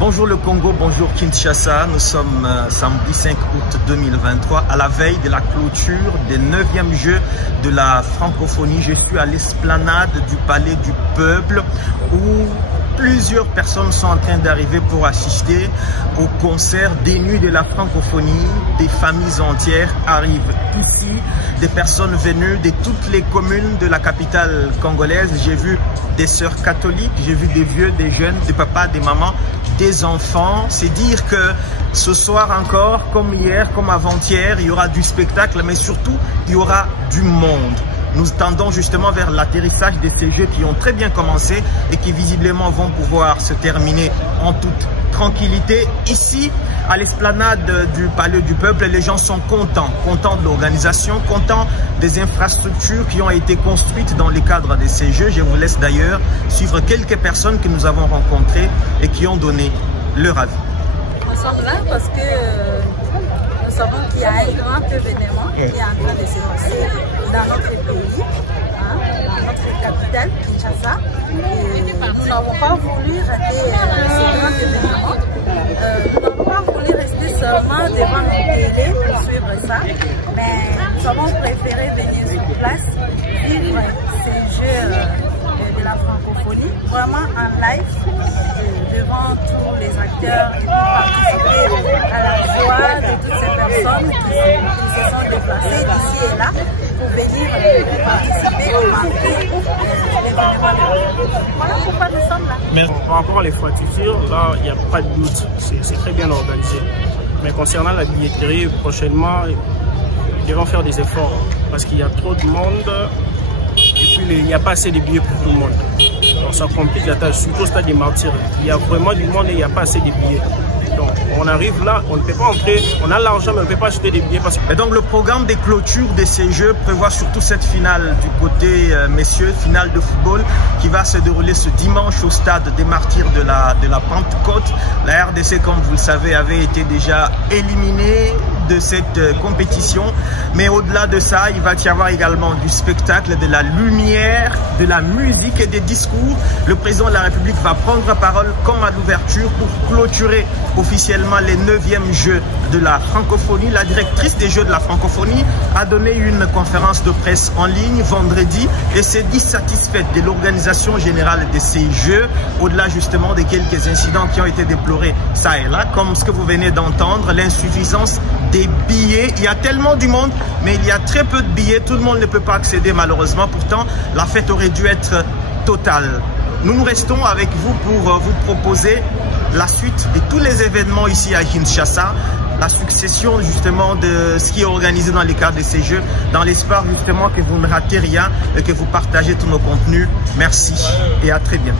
Bonjour le Congo, bonjour Kinshasa. Nous sommes samedi 5 août 2023 à la veille de la clôture des 9e Jeux de la francophonie. Je suis à l'esplanade du Palais du Peuple où plusieurs personnes sont en train d'arriver pour assister au concert des Nuits de la francophonie. Des familles entières arrivent ici, des personnes venues de toutes les communes de la capitale congolaise. J'ai vu des sœurs catholiques, j'ai vu des vieux, des jeunes, des papas, des mamans, des enfants. C'est dire que ce soir encore, comme hier, comme avant-hier, il y aura du spectacle, mais surtout, il y aura du monde. Nous tendons justement vers l'atterrissage de ces Jeux qui ont très bien commencé et qui visiblement vont pouvoir se terminer en toute tranquillité. Ici, à l'esplanade du Palais du Peuple, les gens sont contents de l'organisation, contents des infrastructures qui ont été construites dans le cadre de ces Jeux. Je vous laisse d'ailleurs suivre quelques personnes que nous avons rencontrées et qui ont donné leur avis. Nous sommes là parce que nous savons qu'il y a un grand événement qui est en train de se passer dans notre pays, dans notre capitale, Kinshasa. Et nous n'avons pas voulu rater ce grand événement. Nous n'avons pas voulu rester seulement devant nos télés pour suivre ça, mais nous avons préféré venir sur place, vivre ces Jeux de la francophonie, vraiment en live, devant tous les acteurs qui vont participer à la joie de toutes ces personnes qui se sont déplacées d'ici et là pour venir participer au marquer l'événement. Voilà pourquoi nous sommes là. Mais par rapport à l'infrastructure, là, il n'y a pas de doute, c'est très bien organisé. Mais concernant la billetterie, prochainement, ils devront faire des efforts parce qu'il y a trop de monde et puis il n'y a pas assez de billets pour tout le monde. Donc ça complique la tâche, surtout au stade des Martyrs. Il y a vraiment du monde et il n'y a pas assez de billets. Donc on arrive là, on ne peut pas entrer, on a l'argent mais on ne peut pas acheter des billets. Parce que... Et donc le programme des clôtures de ces Jeux prévoit surtout cette finale du côté messieurs, finale de football qui va se dérouler ce dimanche au stade des Martyrs de la Pentecôte. La RDC, comme vous le savez, avait été déjà éliminée de cette compétition. Mais au-delà de ça, il va y avoir également du spectacle, de la lumière, de la musique et des discours. Le président de la République va prendre parole comme à l'ouverture pour clôturer officiellement les 9e Jeux de la francophonie. La directrice des Jeux de la francophonie a donné une conférence de presse en ligne vendredi et s'est dit satisfaite de l'organisation générale de ces Jeux, au-delà justement de quelques incidents qui ont été déplorés ça et là, comme ce que vous venez d'entendre, l'insuffisance des billets. Il y a tellement du monde, mais il y a très peu de billets. Tout le monde ne peut pas accéder malheureusement. Pourtant, la fête aurait dû être totale. Nous restons avec vous pour vous proposer la suite de tous les événements ici à Kinshasa, la succession justement de ce qui est organisé dans le cadre de ces Jeux, dans l'espoir justement que vous ne ratez rien et que vous partagez tous nos contenus. Merci et à très bientôt.